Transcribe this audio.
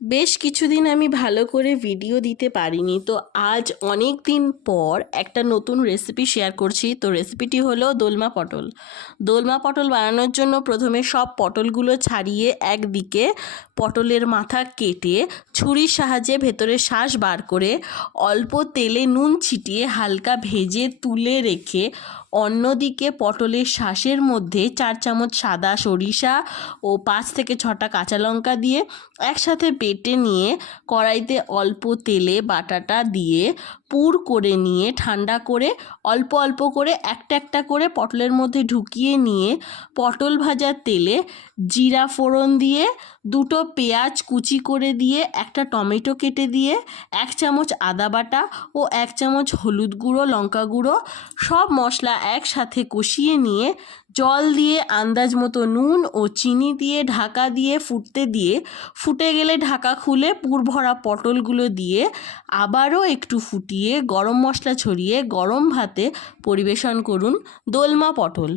বেশ কিছুদিন আমি ভালো করে ভিডিও দিতে পারিনি, তো আজ অনেক দিন পর একটা নতুন রেসিপি শেয়ার করছি। তো রেসিপিটি হলো দোলমা পটল। দোলমা পটল বানানোর জন্য প্রথমে সব পটলগুলো ছাড়িয়ে একদিকে পটলের মাথা কেটে ছুরির সাহায্যে ভেতরের শাঁস বার করে অল্প তেলে নুন ছিটিয়ে হালকা ভেজে তুলে রেখে অন্যদিকে পটলের শাঁসের মধ্যে 4 চামচ সাদা সরিষা ও 5 থেকে 6টা কাঁচা লঙ্কা দিয়ে একসাথে বেটে নিয়ে কড়াইতে অল্প তেলে বাটাটা দিয়ে পুর করে নিয়ে ঠান্ডা করে অল্প অল্প করে একটা একটা করে পটলের মধ্যে ঢুকিয়ে নিয়ে পটল ভাজার তেলে জিরা ফোড়ন দিয়ে 2টো পেঁয়াজ কুচি করে দিয়ে একটা টমেটো কেটে দিয়ে 1 চামচ আদা বাটা ও 1 চামচ হলুদ গুঁড়ো লঙ্কা গুঁড়ো সব মশলা একসাথে কষিয়ে নিয়ে জল দিয়ে আন্দাজ মতো নুন ও চিনি দিয়ে ঢাকা দিয়ে ফুটে গেলে ঢাকা খুলে পুর ভরা পটলগুলো দিয়ে আবারও একটু ফুটিয়ে গরম মশলা ছড়িয়ে গরম ভাতে পরিবেশন করুন দোলমা পটল।